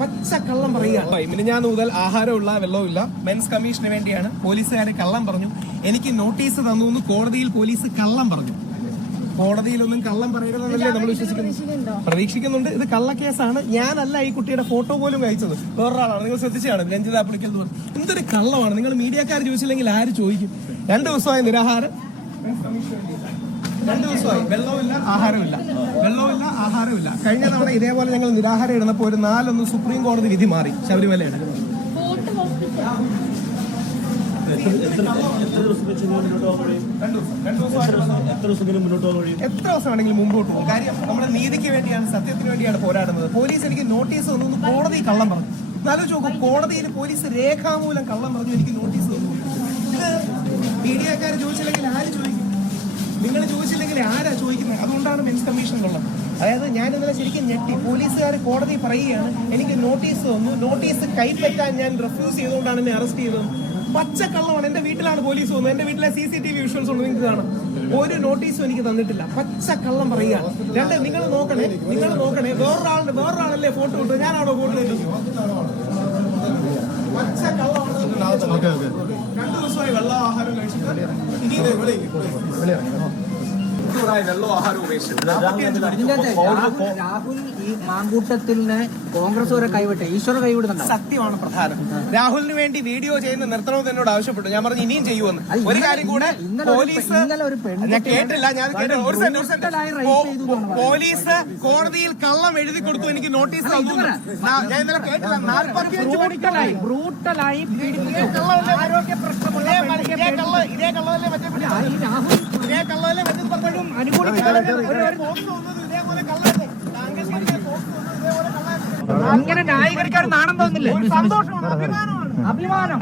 പച്ച കള്ളം പറയുക. മിനിഞ്ഞാന്ന് മുതൽ ആഹാരമില്ല, വെള്ളമില്ല. മെൻസ് കമ്മീഷന് വേണ്ടിയാണ് പോലീസുകാർ കള്ളം പറഞ്ഞു. എനിക്ക് നോട്ടീസ് തന്നു എന്ന് കോടതിയിൽ പോലീസ് കള്ളം പറഞ്ഞു. കോടതിയിലൊന്നും കള്ളം പറയരുതെന്നല്ലേ നമ്മൾ പ്രതീക്ഷിക്കുന്നുണ്ട്. ഇത് കള്ളക്കേസാണ്. ഞാനല്ല ഈ കുട്ടിയുടെ ഫോട്ടോ പോലും അയച്ചത്, വേറൊരാളാണ്. നിങ്ങൾ ശ്രദ്ധിച്ചാണ്, രഞ്ജിത അപ്പളിക്കൽ എന്ന് പറഞ്ഞു. എന്തൊരു കള്ളമാണ്. നിങ്ങൾ മീഡിയക്കാർ ചോദിച്ചില്ലെങ്കിൽ ആര് ചോദിക്കും? 2 ദിവസമായി നിരാഹാരം, 2 ദിവസമായി വെള്ളമില്ല, ആഹാരമില്ല, വെള്ളമില്ല, ആഹാരമില്ല. കഴിഞ്ഞ തവണ ഇതേപോലെ ഞങ്ങൾ നിരാഹാരം ഇടുന്നപ്പോൾ ഒരു 4 സുപ്രീം കോടതി വിധി മാറി ശബരിമലയുടെ. എത്ര ദിവസം വേണമെങ്കിലും മുമ്പോട്ട് പോകും. കാര്യം നമ്മുടെ നീതിക്ക് വേണ്ടിയാണ്, സത്യത്തിന് വേണ്ടിയാണ് പോരാടുന്നത്. പോലീസ് എനിക്ക് നോട്ടീസ് തന്നു, കോടതി കള്ളം പറഞ്ഞു. എന്നാലോചിച്ച് നോക്കും, കോടതിയിൽ പോലീസ് രേഖാമൂലം കള്ളം പറഞ്ഞു എനിക്ക് നോട്ടീസ് തന്നു. ഇത് മീഡിയക്കാർ ചോദിച്ചില്ലെങ്കിൽ ആര് ചോദിക്കും? നിങ്ങൾ ചോദിച്ചില്ലെങ്കിൽ ആരാ ചോദിക്കുന്നത്? അതുകൊണ്ടാണ് മെൻസ് കമ്മീഷൻ കൊള്ളം. അതായത് ഞാൻ ഇന്നലെ ശരിക്കും ഞെട്ടി. പോലീസുകാർ കോടതി പറയുകയാണ് എനിക്ക് നോട്ടീസ് തന്നു, നോട്ടീസ് കൈപ്പറ്റാൻ ഞാൻ റെഫ്യൂസ് ചെയ്തുകൊണ്ടാണ് എന്നെ അറസ്റ്റ് ചെയ്തത്. പച്ചക്കള്ളമാണ്. എന്റെ വീട്ടിലാണ് പോലീസ് വന്നത്. എന്റെ വീട്ടിലെ CCTV വിഷ്വൽസ് ഉണ്ട്, നിങ്ങൾക്ക് കാണാം. ഒരു നോട്ടീസും എനിക്ക് തന്നിട്ടില്ല. പച്ചക്കള്ളം പറയുക. നിങ്ങൾ നോക്കണേ, വേറൊരാളല്ലേ ഫോട്ടോ ഇട്ടു, ഞാനാണോ ഫോട്ടോ ഇട്ടു? പച്ചക്കള്ളമാണ്. 2 ദിവസമായി വെള്ളം ആഹാരം കഴിച്ചിട്ട് ഇനി രാഹുൽ ഈ മാങ്കൂട്ടത്തിന് കോൺഗ്രസ് വരെ കൈവിട്ടെ, ഈശ്വര കൈവിടുന്നുണ്ട്. സത്യമാണ് പ്രധാനം. രാഹുലിന് വേണ്ടി വീഡിയോ ചെയ്യുന്ന നിർത്തണമെന്ന് എന്നോട് ആവശ്യപ്പെട്ടു. ഞാൻ പറഞ്ഞു ഇനിയും ചെയ്യുമെന്ന്. ഒരു കാര്യം കൂടെ, പോലീസ് ഞാൻ കേട്ടില്ല, പോലീസ് കോടതിയിൽ കള്ളം എഴുതി കൊടുത്തു, എനിക്ക് നോട്ടീസ് തന്നു. ഞാൻ ഇന്നലെ കേട്ടില്ല. 45 മണിക്കൂറായി ബ്രൂട്ടലായി ആരോഗ്യ പ്രശ്നമുള്ള ഇതേ കള്ളതല്ലേ മറ്റേ അങ്ങനെ ന്യായീകരിക്കാൻ നാണം തോന്നില്ലേ? സന്തോഷമാണ്, അഭിമാനം.